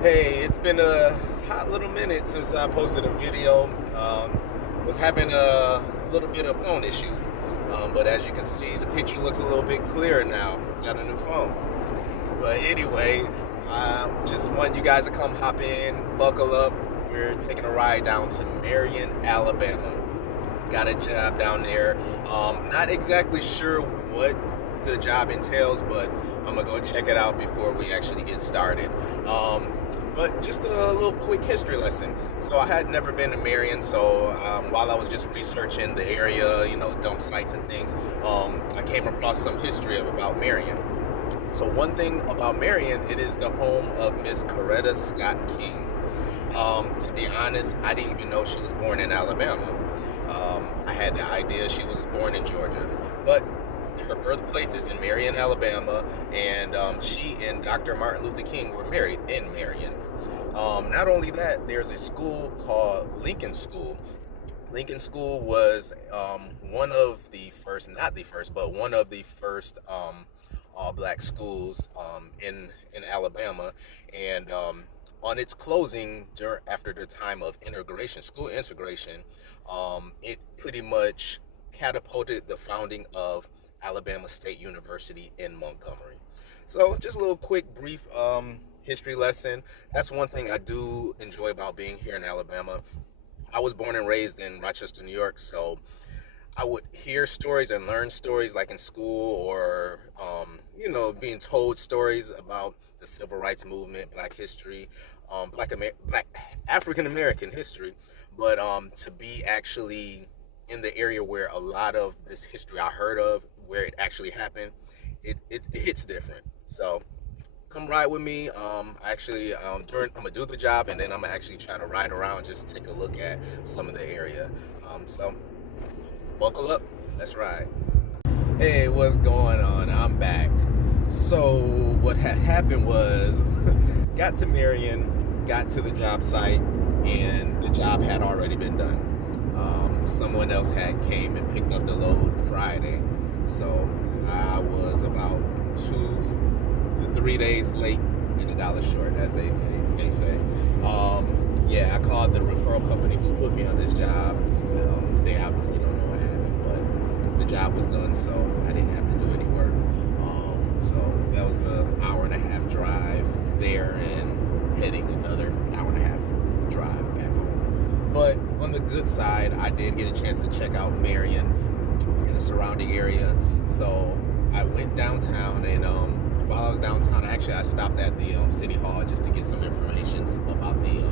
Hey, it's been a hot little minute since I posted a video. Was having a little bit of phone issues, but as you can see, the picture looks a little bit clearer now. Got a new phone. But anyway, just want you guys to come hop in, buckle up. We're taking a ride down to Marion, Alabama. Got a job down there. Not exactly sure what the job entails, but I'm gonna go check it out before we actually get started. But just a little quick history lesson. So I had never been to Marion, so while I was just researching the area, dump sites and things, I came across some history about Marion. So one thing about Marion, it is the home of Miss Coretta Scott King. To be honest, I didn't even know she was born in Alabama. I had the idea she was born in Georgia, but her birthplace is in Marion, Alabama, and she and Dr. Martin Luther King were married in Marion. Not only that, there's a school called Lincoln School. Lincoln School was one of the first, not the first, but one of the first all-black schools in Alabama, and on its closing after the time of school integration, it pretty much catapulted the founding of Alabama State University in Montgomery. So just a little quick brief history lesson. That's one thing I do enjoy about being here in Alabama. I was born and raised in Rochester, New York, so I would hear stories and learn stories like in school, or being told stories about the civil rights movement, black history, black African American history. But to be actually in the area where a lot of this history I heard of, where it actually happened, it hits different. So come ride with me. I'm gonna do the job, and then I'm gonna actually try to ride around, just take a look at some of the area. So buckle up, let's ride. Hey, what's going on? I'm back. So what had happened was, got to Marion, got to the job site, and the job had already been done. Someone else had came and picked up the load Friday, so I was about 2 to 3 days late and $1 short, as they say. Yeah, I called the referral company who put me on this job. They obviously don't know what happened, but the job was done, so I didn't have to do any work. So that was an hour and a half drive there, and heading another hour and a half drive back home. But on the good side, I did get a chance to check out Marion and the surrounding area. So I went downtown, and while I was downtown, I stopped at the city hall just to get some information about the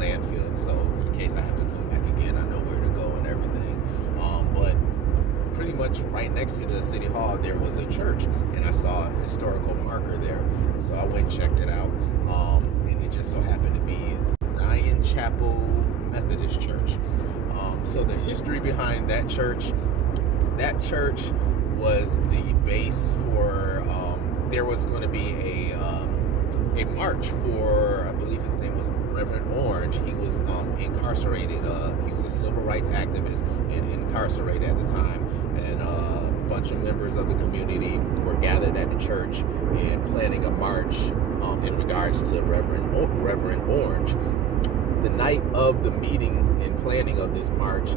landfill. So in case I have to come back again, I know where to go and everything. But pretty much right next to the city hall, there was a church, and I saw a historical marker there. So I went and checked it out, and it just so happened to be Zion Chapel Methodist Church. So the history behind that church was the base for, there was going to be a march for, I believe his name was Reverend Orange. He was incarcerated. He was a civil rights activist and incarcerated at the time. And a bunch of members of the community were gathered at the church and planning a march in regards to Reverend Orange. The night of the meeting and planning of this march,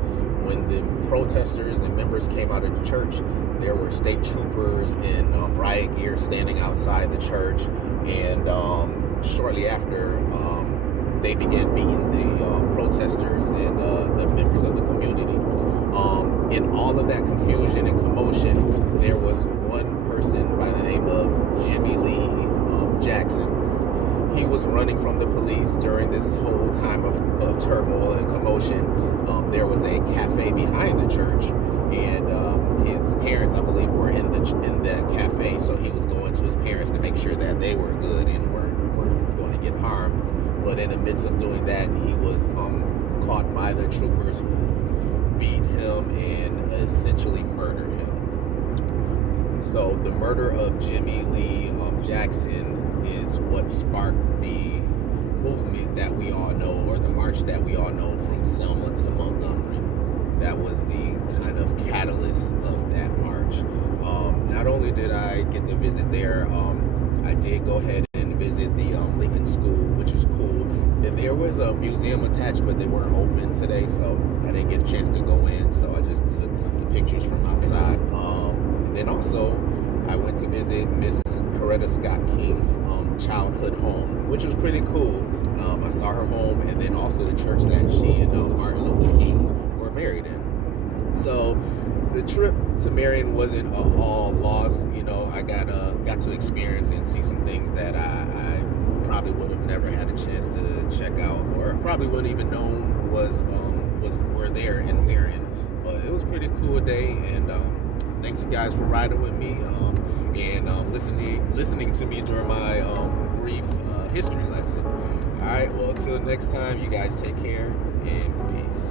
when the protesters and members came out of the church, there were state troopers in riot gear standing outside the church, and shortly after, they began beating the protesters and the members of the community. In all of that confusion and commotion, there was one person by the name of Jimmy Lee Jackson. He was running from the police during this whole time of turmoil and commotion. There was a cafe behind the church, and his parents, I believe, were in that cafe. So he was going to his parents to make sure that they were good and weren't going to get harmed. But in the midst of doing that, he was caught by the troopers, who beat him and essentially murdered him. So the murder of Jimmy Lee Jackson is what sparked the movement that we all know, or the march that we all know, from Selma to Montgomery. That was the kind of catalyst of that march. Not only did I get to visit there, I did go ahead and visit the Lincoln School, which was cool. There was a museum attached, but they weren't open today, so I didn't get a chance to go in. So I just took the pictures from outside. And then also, I went to visit Miss Coretta Scott King's childhood home, which was pretty cool. I saw her home, and then also the church that she and Martin Luther King were married in. So the trip to Marion wasn't all lost. You know, I got to experience and see some things that I probably would have never had a chance to check out, or probably wouldn't even known were there in Marion. But it was a pretty cool day, and thanks you guys for riding with me and listening to me during my brief history lesson. All right, well, until next time, you guys take care and peace.